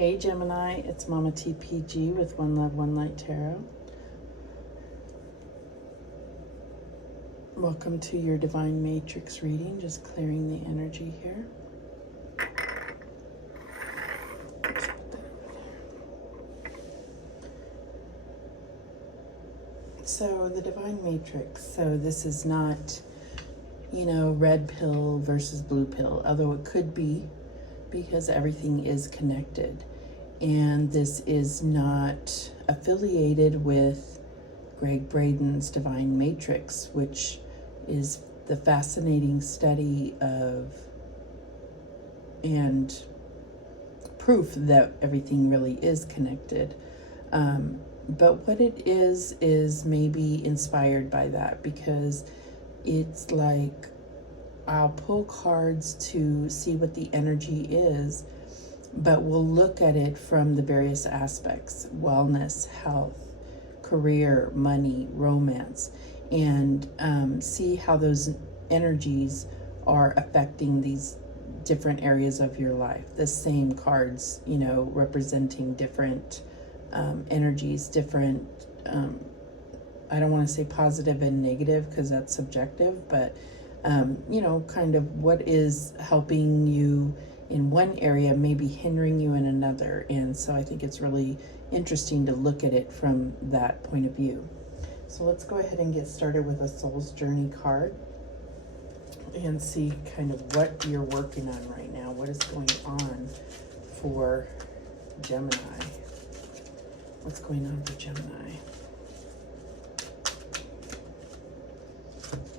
Hey Gemini, it's Mama TPG with One Love, One Light Tarot. Welcome to your Divine Matrix reading, just clearing the energy here. So the Divine Matrix, so this is not, red pill versus blue pill, although it could be because everything is connected. And this is not affiliated with Greg Braden's Divine Matrix, which is the fascinating study of and proof that everything really is connected. But what it is maybe inspired by that, because it's like I'll pull cards to see what the energy is, but we'll look at it from the various aspects: wellness, health, career, money, romance, and see how those energies are affecting these different areas of your life. The same cards, representing different energies, different, I don't want to say positive and negative because that's subjective, but kind of what is helping you in one area may be hindering you in another. And so I think it's really interesting to look at it from that point of view. So let's go ahead and get started with a Soul's Journey card and see kind of what you're working on right now. What is going on for Gemini? What's going on for Gemini?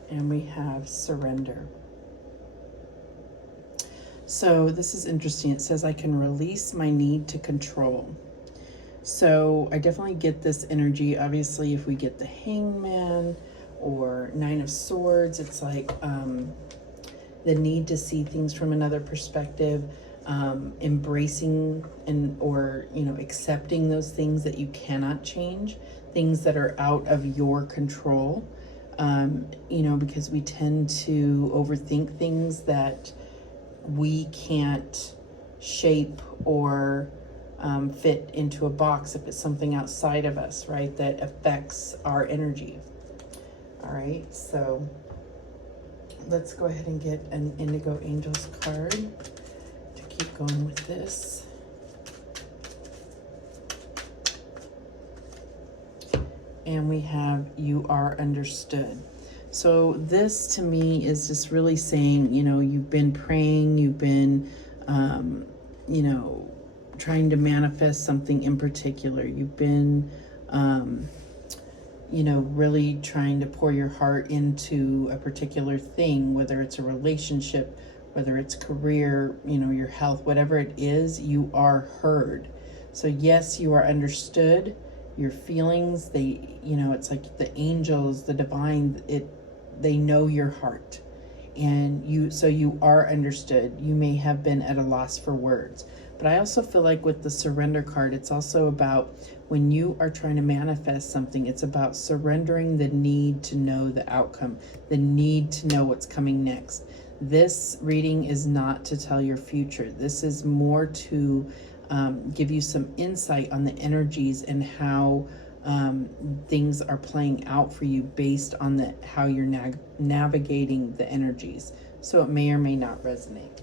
And we have surrender. So this is interesting. It says, I can release my need to control. So I definitely get this energy. Obviously, if we get the Hangman or Nine of Swords, it's like the need to see things from another perspective, embracing or accepting those things that you cannot change, things that are out of your control, because we tend to overthink things that we can't shape or fit into a box if it's something outside of us, right, that affects our energy. All right, so let's go ahead and get an Indigo Angels card to keep going with this. And we have You Are Understood. So this to me is just really saying, you've been praying, you've been, trying to manifest something in particular. You've been, really trying to pour your heart into a particular thing, whether it's a relationship, whether it's career, your health, whatever it is, you are heard. So yes, you are understood. Your feelings, it's like the angels, the divine, they know your heart, and you are understood. You may have been at a loss for words, but I also feel like with the surrender card, it's also about when you are trying to manifest something, it's about surrendering the need to know the outcome, the need to know what's coming next. This reading is not to tell your future. This is more to give you some insight on the energies and how things are playing out for you based on how you're navigating the energies. So it may or may not resonate.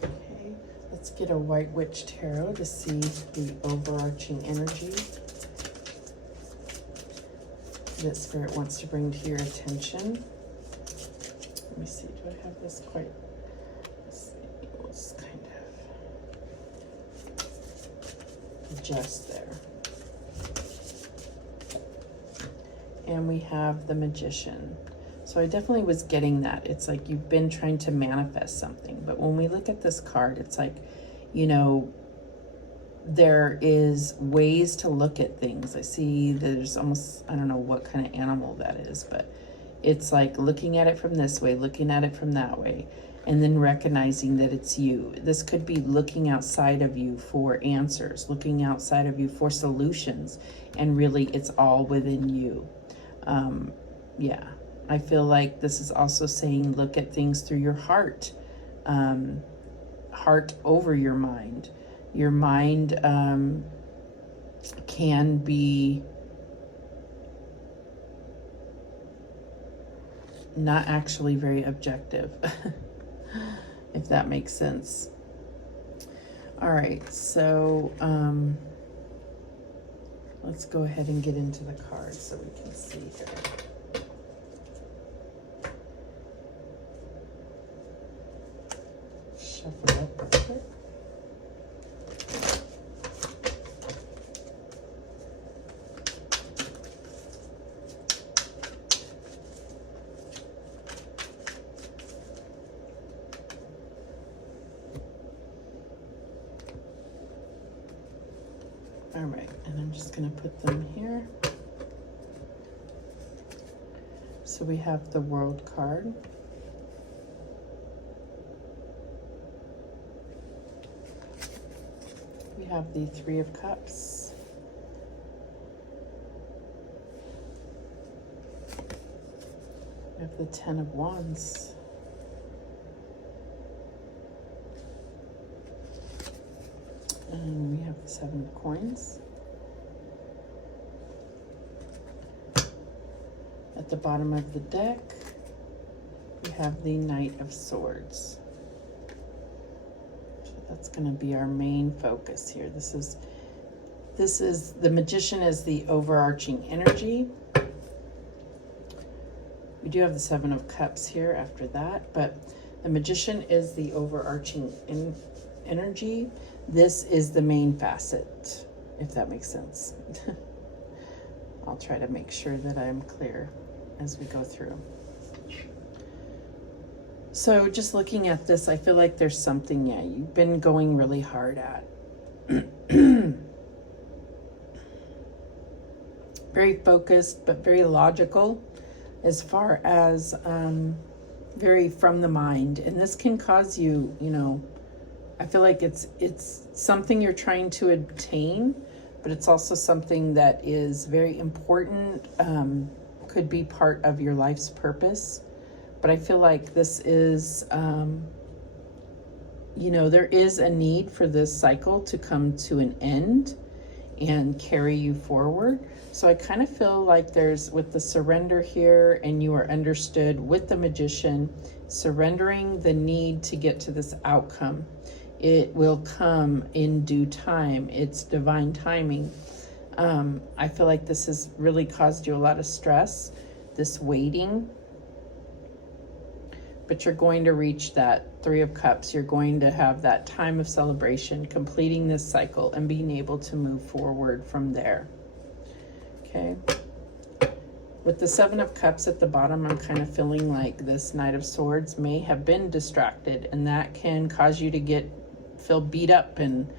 Okay, let's get a White Witch Tarot to see the overarching energy that Spirit wants to bring to your attention. Let me see, do I have this quite... kind of just there. And we have the Magician. So I definitely was getting that. It's like you've been trying to manifest something, but when we look at this card, it's like, there is ways to look at things. I see there's almost, I don't know what kind of animal that is, but it's like looking at it from this way, looking at it from that way, and then recognizing that it's you. This could be looking outside of you for answers, looking outside of you for solutions, and really it's all within you. Yeah, I feel like this is also saying look at things through your heart. heart over your mind. Your mind can be not actually very objective, if that makes sense. All right, so let's go ahead and get into the cards so we can see here. Shuffle up a bit. All right, and I'm just going to put them here. So we have the World card. We have the Three of Cups. We have the Ten of Wands. And we have the Seven of Coins. At the bottom of the deck, we have the Knight of Swords. So that's going to be our main focus here. This is the Magician is the overarching energy. We do have the Seven of Cups here after that, but the Magician is the overarching energy. This is the main facet, if that makes sense. I'll try to make sure that I'm clear as we go through. So just looking at this, I feel like there's something, yeah, you've been going really hard at. Very focused, but very logical as far as very from the mind. And this can cause you, you know, I feel like it's something you're trying to obtain, but it's also something that is very important, could be part of your life's purpose. But I feel like this is, you know, there is a need for this cycle to come to an end and carry you forward. So I kind of feel like there's, with the surrender here, and you are understood with the Magician, surrendering the need to get to this outcome. It will come in due time. It's divine timing. I feel like this has really caused you a lot of stress, this waiting. But you're going to reach that Three of Cups. You're going to have that time of celebration, completing this cycle and being able to move forward from there. Okay. With the Seven of Cups at the bottom, I'm kind of feeling like this Knight of Swords may have been distracted, and that can cause you to feel beat up and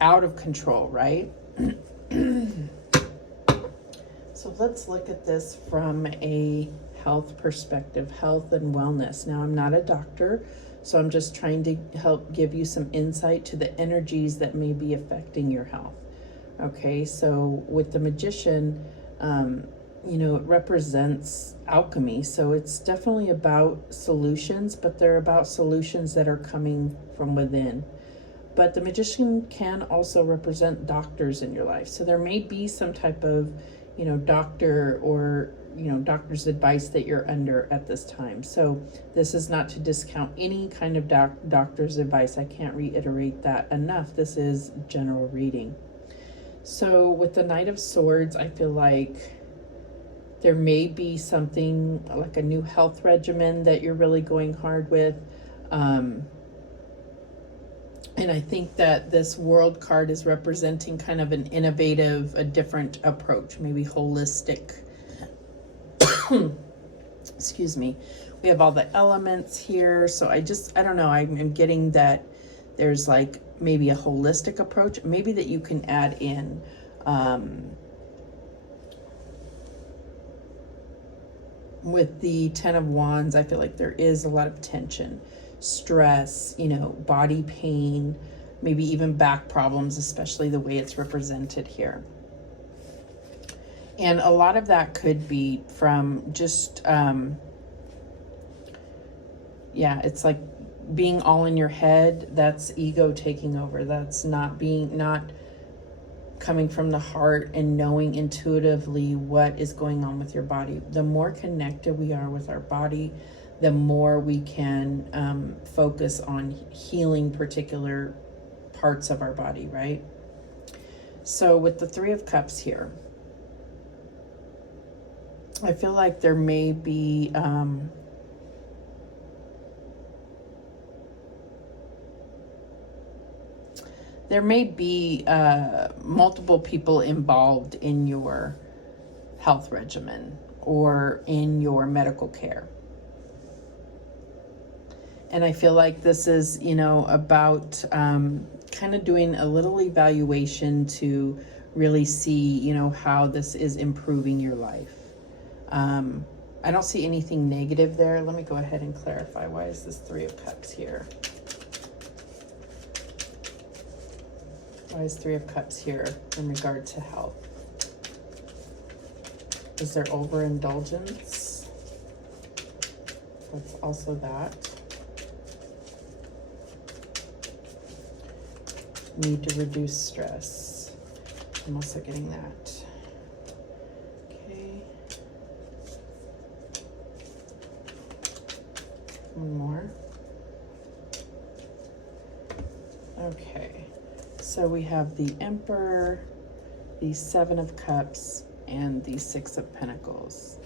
out of control, right? So let's look at this from a health perspective, health and wellness. Now, I'm not a doctor, so I'm just trying to help give you some insight to the energies that may be affecting your health. Okay, so with the Magician, you know, it represents alchemy. So it's definitely about solutions, but they're about solutions that are coming from within. But the Magician can also represent doctors in your life. So there may be some type of, you know, doctor or, you know, doctor's advice that you're under at this time. So this is not to discount any kind of doctor's advice. I can't reiterate that enough. This is general reading. So with the Knight of Swords, I feel like there may be something like a new health regimen that you're really going hard with. And I think that this World card is representing kind of an innovative, a different approach, maybe holistic. Excuse me. We have all the elements here. So I don't know. I'm getting that there's like maybe a holistic approach, maybe that you can add in with the Ten of Wands. I feel like there is a lot of tension, stress, you know, body pain, maybe even back problems, especially the way it's represented here. And a lot of that could be from just, yeah, it's like being all in your head, that's ego taking over. That's not coming from the heart and knowing intuitively what is going on with your body. The more connected we are with our body, the more we can focus on healing particular parts of our body, right? So with the Three of Cups here, I feel like there may be multiple people involved in your health regimen or in your medical care. And I feel like this is, about kind of doing a little evaluation to really see, how this is improving your life. I don't see anything negative there. Let me go ahead and clarify. Why is this Three of Cups here? Why is Three of Cups here in regard to health? Is there overindulgence? That's also that. Need to reduce stress. I'm also getting that. Okay. One more. Okay. So we have the Emperor, the Seven of Cups, and the Six of Pentacles.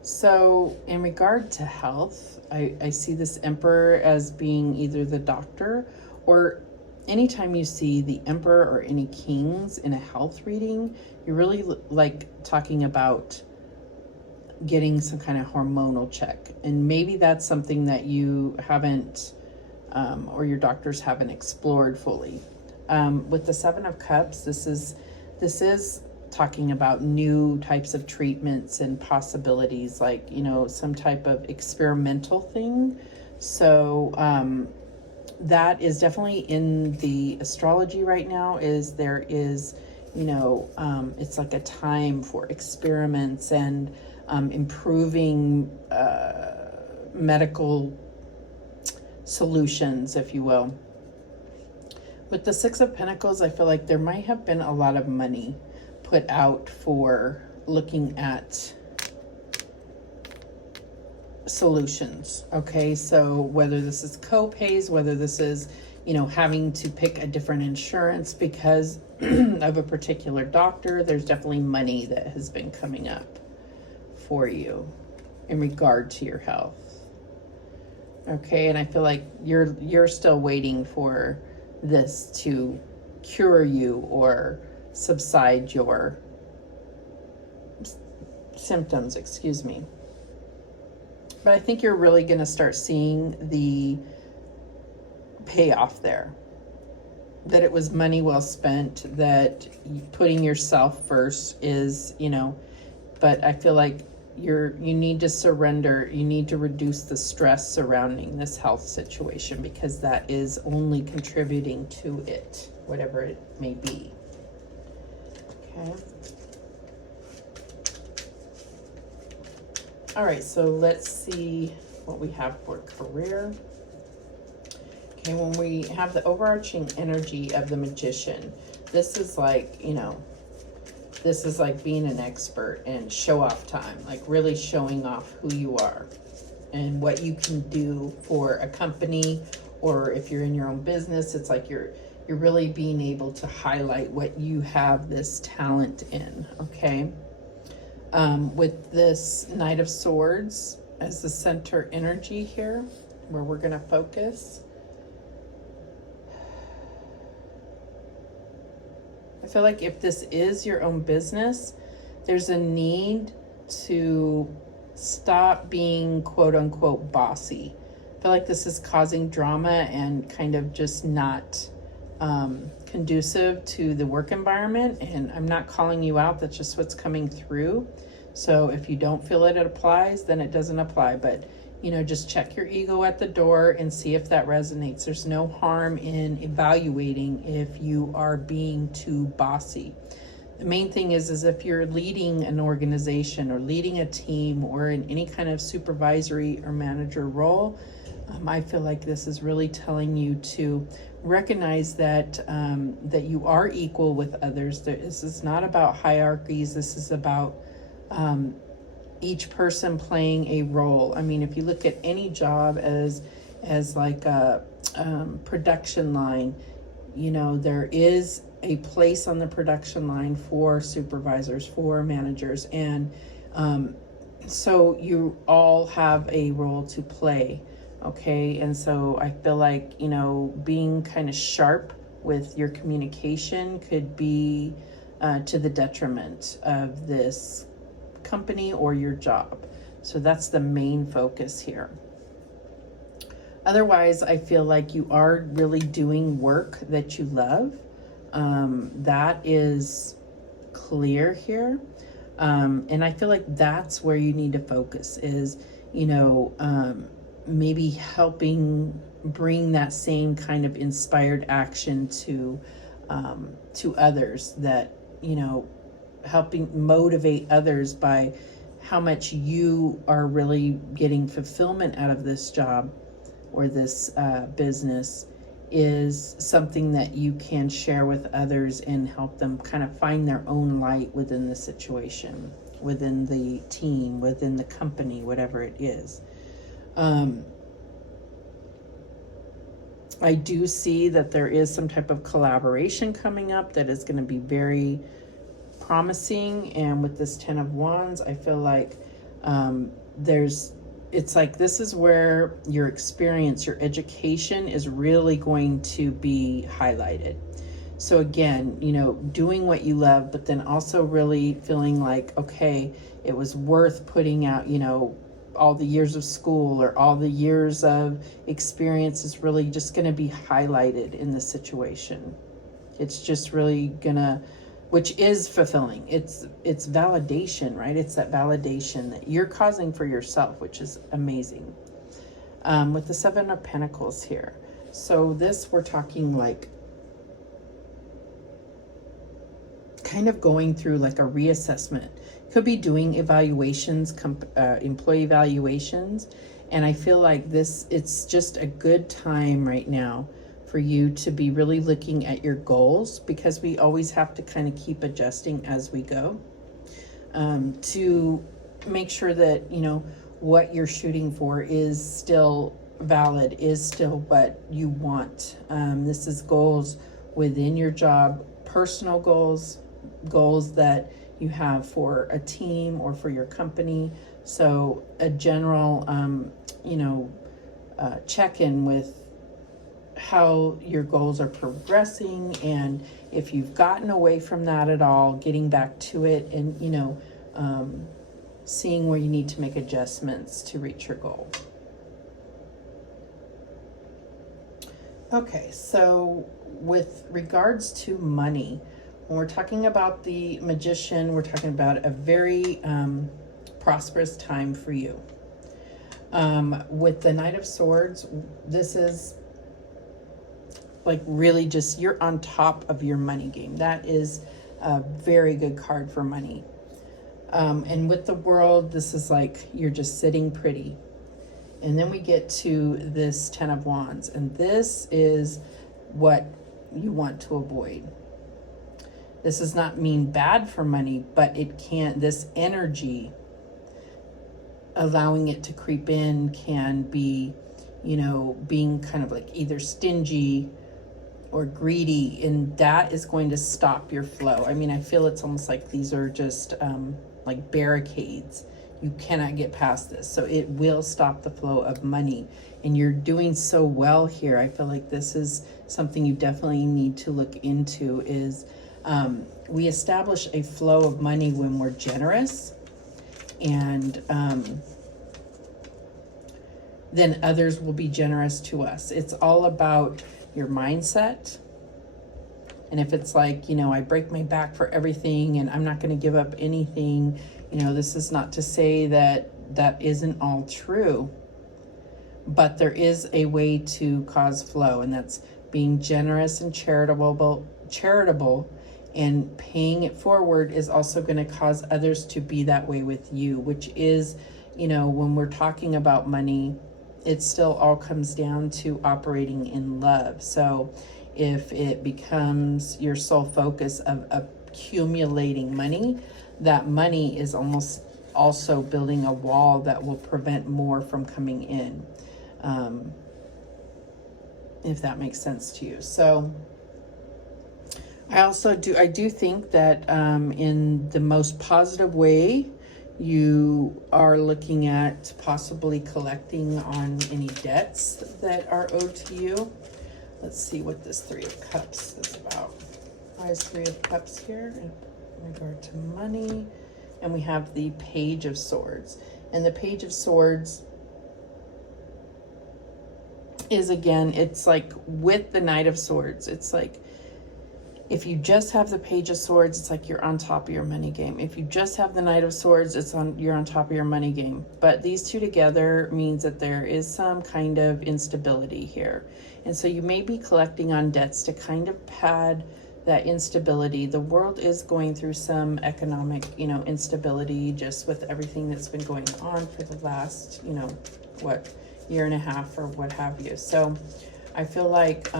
So in regard to health, I see this Emperor as being either the doctor, or anytime you see the Emperor or any kings in a health reading, you're really like talking about getting some kind of hormonal check. And maybe that's something that you haven't, or your doctors haven't explored fully. With the Seven of Cups, this is talking about new types of treatments and possibilities, like, some type of experimental thing. So, that is definitely in the astrology right now. There is, it's like a time for experiments and improving medical solutions, if you will. With the Six of Pentacles, I feel like there might have been a lot of money put out for looking at solutions. Okay, so whether this is co-pays, whether this is, having to pick a different insurance because of a particular doctor, there's definitely money that has been coming up for you in regard to your health. Okay, and I feel like you're still waiting for this to cure you or subside your symptoms, excuse me. But I think you're really going to start seeing the payoff there. That it was money well spent, that putting yourself first is, but I feel like you need to surrender. You need to reduce the stress surrounding this health situation, because that is only contributing to it, whatever it may be. Okay. All right, so let's see what we have for career. Okay, when we have the overarching energy of the Magician, this is like, this is like being an expert and show off time, like really showing off who you are and what you can do for a company, or if you're in your own business, it's like you're really being able to highlight what you have this talent in, okay? With this Knight of Swords as the center energy here, where we're going to focus. I feel like if this is your own business, there's a need to stop being quote unquote bossy. I feel like this is causing drama and kind of just not conducive to the work environment. And I'm not calling you out, that's just what's coming through. So if you don't feel it applies, then it doesn't apply. But, just check your ego at the door and see if that resonates. There's no harm in evaluating if you are being too bossy. The main thing is if you're leading an organization or leading a team or in any kind of supervisory or manager role, I feel like this is really telling you to recognize that that you are equal with others. This is not about hierarchies. This is about each person playing a role. I mean, if you look at any job as like a production line, you know, there is a place on the production line for supervisors, for managers, and so you all have a role to play. Okay, and so I feel like, you know, being kind of sharp with your communication could be to the detriment of this company or your job. So that's the main focus here. Otherwise, I feel like you are really doing work that you love. That is clear here. And I feel like that's where you need to focus is, you know, maybe helping bring that same kind of inspired action to others, that, you know, helping motivate others by how much you are really getting fulfillment out of this job or this business is something that you can share with others and help them kind of find their own light within the situation, within the team, within the company, whatever it is. I do see that there is some type of collaboration coming up that is going to be very promising. And with this 10 of Wands, I feel like it's like this is where your experience, your education is really going to be highlighted. So again, you know, doing what you love, but then also really feeling like, okay, it was worth putting out, you know, all the years of school or all the years of experience is really just going to be highlighted in this situation. It's just really gonna, which is fulfilling. It's validation, right? It's that validation that you're causing for yourself, which is amazing. With the 7 of Pentacles here. So this, we're talking like kind of going through like a reassessment. Could be doing evaluations, employee evaluations. And I feel like it's just a good time right now for you to be really looking at your goals, because we always have to kind of keep adjusting as we go, to make sure that, you know, what you're shooting for is still valid, is still what you want. This is goals within your job, personal goals that you have for a team or for your company. So a general, you know, check-in with how your goals are progressing, and if you've gotten away from that at all, getting back to it, and, you know, seeing where you need to make adjustments to reach your goal. Okay, so with regards to money, when we're talking about the Magician, we're talking about a very prosperous time for you. With the Knight of Swords, this is like really just, you're on top of your money game. That is a very good card for money. And with the World, this is like you're just sitting pretty. And then we get to this 10 of Wands, and this is what you want to avoid. This does not mean bad for money, but it can't, this energy, allowing it to creep in can be, you know, being kind of like either stingy or greedy, and that is going to stop your flow. I mean, I feel it's almost like these are just like barricades. You cannot get past this. So it will stop the flow of money. And you're doing so well here. I feel like this is something you definitely need to look into, is we establish a flow of money when we're generous, and then others will be generous to us. It's all about your mindset. And if it's like, you know, I break my back for everything and I'm not going to give up anything, you know, this is not to say that that isn't all true, but there is a way to cause flow, and that's being generous and charitable, and paying it forward is also going to cause others to be that way with you, which is, you know, when we're talking about money, it still all comes down to operating in love. So if it becomes your sole focus of accumulating money, that money is almost also building a wall that will prevent more from coming in, if that makes sense to you. So I do think that in the most positive way, you are looking at possibly collecting on any debts that are owed to you. Let's see what this Three of Cups is about. Why is Three of Cups here in regard to money? And we have the Page of Swords. And the Page of Swords is, again, it's like with the Knight of Swords. It's like, if you just have the Page of Swords, it's like you're on top of your money game. If you just have the Knight of Swords, you're on top of your money game. But these two together means that there is some kind of instability here. And so you may be collecting on debts to kind of pad that instability. The world is going through some economic, instability, just with everything that's been going on for the last, year and a half or what have you. So I feel like,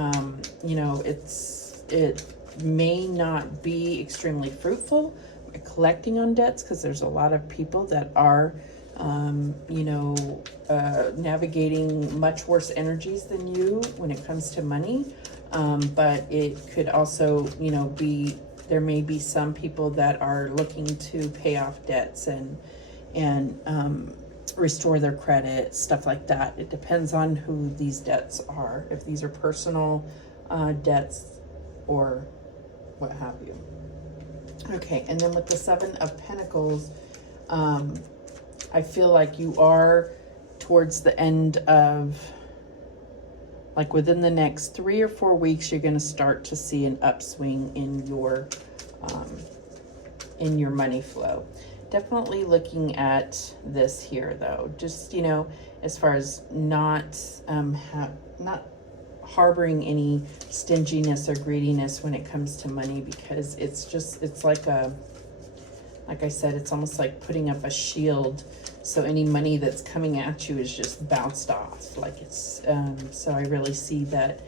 it may not be extremely fruitful collecting on debts, because there's a lot of people that are navigating much worse energies than you when it comes to money. But it could also, there may be some people that are looking to pay off debts and restore their credit, stuff like that. It depends on who these debts are, if these are personal debts or what have you. Okay, and then with the Seven of Pentacles, I feel like you are towards the end of, like within the next 3 or 4 weeks, you're going to start to see an upswing in your money flow. Definitely looking at this here, though, just, as far as not harboring any stinginess or greediness when it comes to money, because it's like I said, it's almost like putting up a shield, so any money that's coming at you is just bounced off. Like it's so I really see that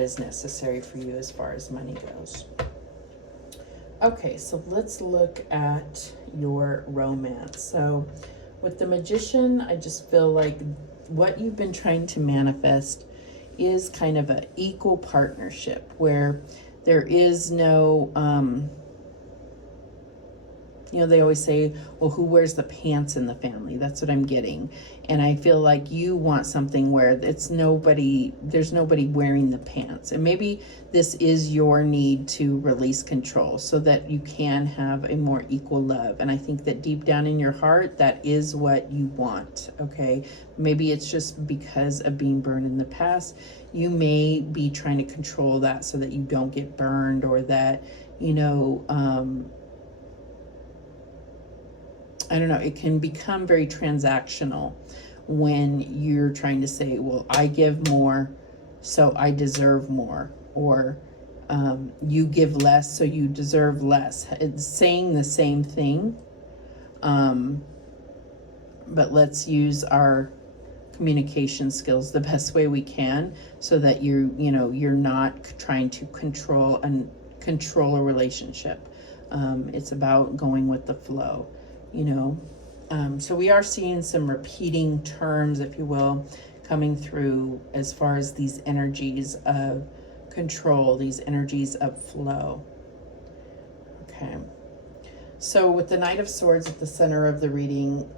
is necessary for you as far as money goes. Okay, so let's look at your romance. So with the Magician, I just feel like what you've been trying to manifest is kind of an equal partnership where there is no, they always say, well, who wears the pants in the family? That's what I'm getting. And I feel like you want something where there's nobody wearing the pants. And maybe this is your need to release control so that you can have a more equal love. And I think that deep down in your heart, that is what you want, okay? Maybe it's just because of being burned in the past. You may be trying to control that so that you don't get burned, or that, I don't know, it can become very transactional when you're trying to say, well, I give more, so I deserve more, or you give less, so you deserve less. It's saying the same thing, but let's use our communication skills the best way we can, so that you're not trying to control a relationship. It's about going with the flow. So we are seeing some repeating terms, if you will, coming through as far as these energies of control, these energies of flow. Okay. So with the Knight of Swords at the center of the reading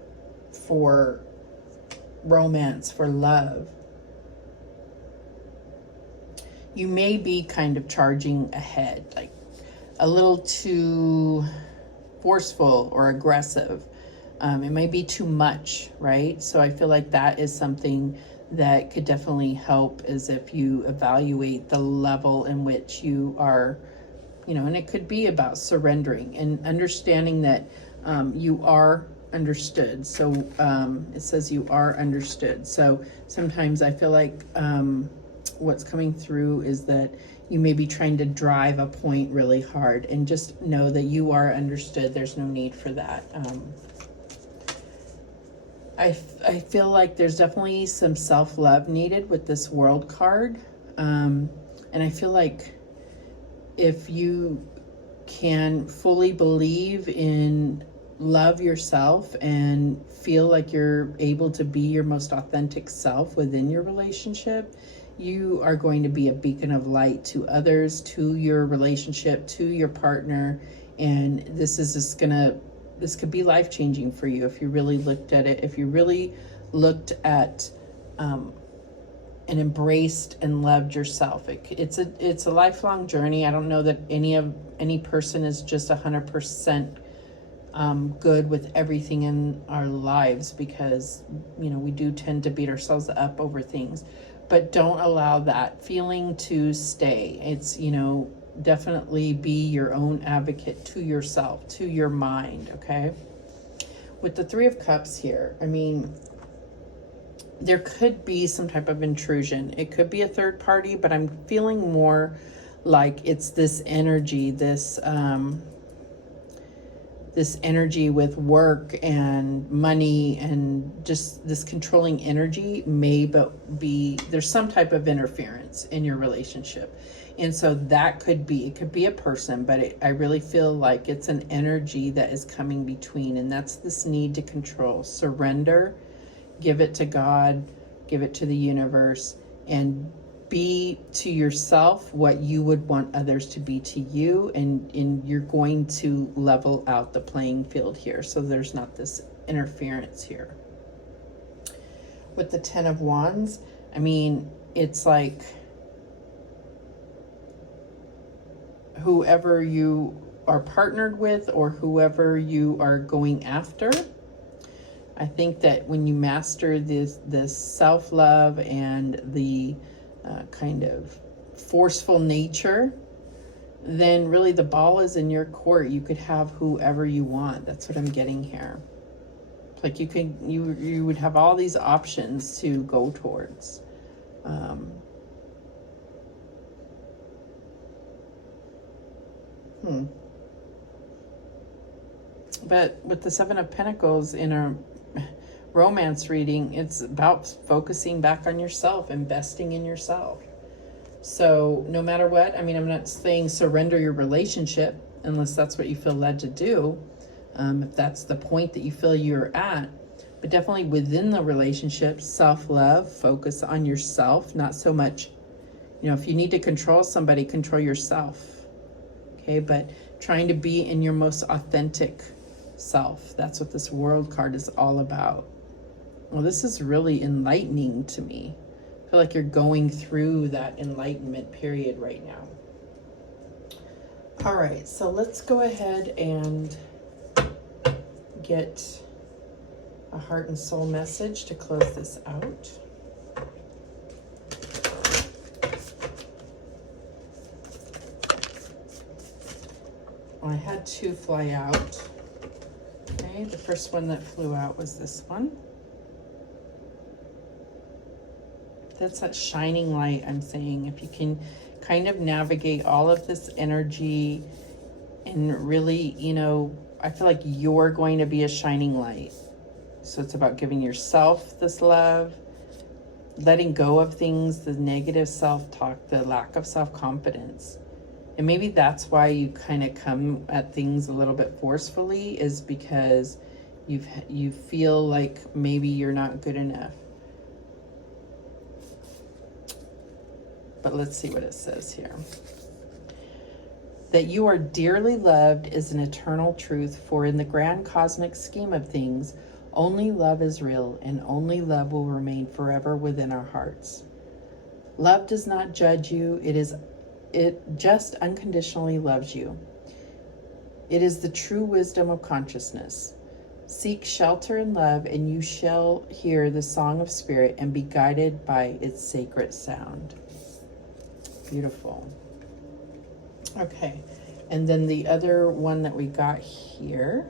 for romance, for love, you may be kind of charging ahead, like a little too forceful or aggressive. It may be too much, right? So I feel like that is something that could definitely help, is if you evaluate the level in which you are, and it could be about surrendering and understanding that you are understood. So it says you are understood. So sometimes I feel like what's coming through is that you may be trying to drive a point really hard, and just know that you are understood. There's no need for that. I feel like there's definitely some self-love needed with this World card. And I feel like if you can fully believe in love yourself and feel like you're able to be your most authentic self within your relationship, you are going to be a beacon of light to others, to your relationship, to your partner. And this could be life-changing for you if you really looked at it, if you really looked at and embraced and loved yourself. It's a lifelong journey. I don't know that any person is just 100% good with everything in our lives, because we do tend to beat ourselves up over things. But don't allow that feeling to stay. It's definitely be your own advocate to yourself, to your mind. Okay, with the Three of Cups here, I mean, there could be some type of intrusion. It could be a third party, but I'm feeling more like it's this energy, this energy with work and money, and just this controlling energy there's some type of interference in your relationship. And so it could be a person, but I really feel like it's an energy that is coming between, and that's this need to control. Surrender. Give it to God, give it to the universe, and be to yourself what you would want others to be to you, and you're going to level out the playing field here, so there's not this interference here. With the Ten of Wands, I mean, it's like whoever you are partnered with or whoever you are going after, I think that when you master this self-love and the kind of forceful nature, then really the ball is in your court. You could have whoever you want. That's what I'm getting here. Like you would have all these options to go towards. But with the Seven of Pentacles in a romance reading, it's about focusing back on yourself, investing in yourself. So no matter what, I mean, I'm not saying surrender your relationship unless that's what you feel led to do, if that's the point that you feel you're at. But definitely within the relationship, self-love, focus on yourself, not so much, if you need to control somebody, control yourself. Okay, but trying to be in your most authentic self. That's what this World card is all about. Well, this is really enlightening to me. I feel like you're going through that enlightenment period right now. All right, so let's go ahead and get a heart and soul message to close this out. I had two fly out. Okay, the first one that flew out was this one. That's that shining light I'm saying. If you can kind of navigate all of this energy and really, I feel like you're going to be a shining light. So it's about giving yourself this love, letting go of things, the negative self-talk, the lack of self-confidence. And maybe that's why you kind of come at things a little bit forcefully, is because you feel like maybe you're not good enough. But let's see what it says here. That you are dearly loved is an eternal truth, for in the grand cosmic scheme of things, only love is real, and only love will remain forever within our hearts. Love does not judge you, it just unconditionally loves you. It is the true wisdom of consciousness. Seek shelter in love, and you shall hear the song of spirit and be guided by its sacred sound. Beautiful. Okay, and then the other one that we got here,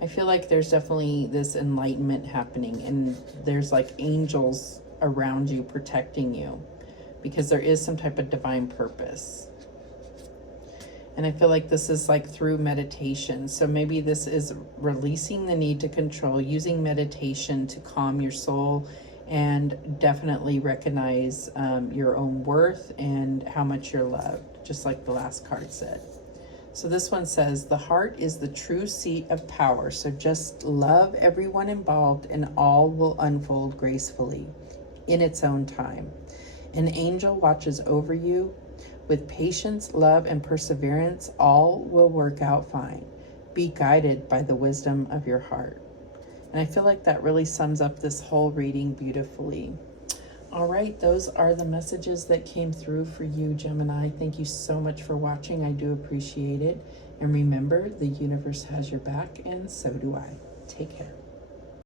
I feel like there's definitely this enlightenment happening, and there's like angels around you protecting you, because there is some type of divine purpose. And I feel like this is like through meditation. So maybe this is releasing the need to control, using meditation to calm your soul, and definitely recognize your own worth and how much you're loved, just like the last card said. So this one says, the heart is the true seat of power. So just love everyone involved and all will unfold gracefully in its own time. An angel watches over you. With patience, love, and perseverance, all will work out fine. Be guided by the wisdom of your heart. And I feel like that really sums up this whole reading beautifully. All right, those are the messages that came through for you, Gemini. Thank you so much for watching. I do appreciate it. And remember, the universe has your back, and so do I. Take care.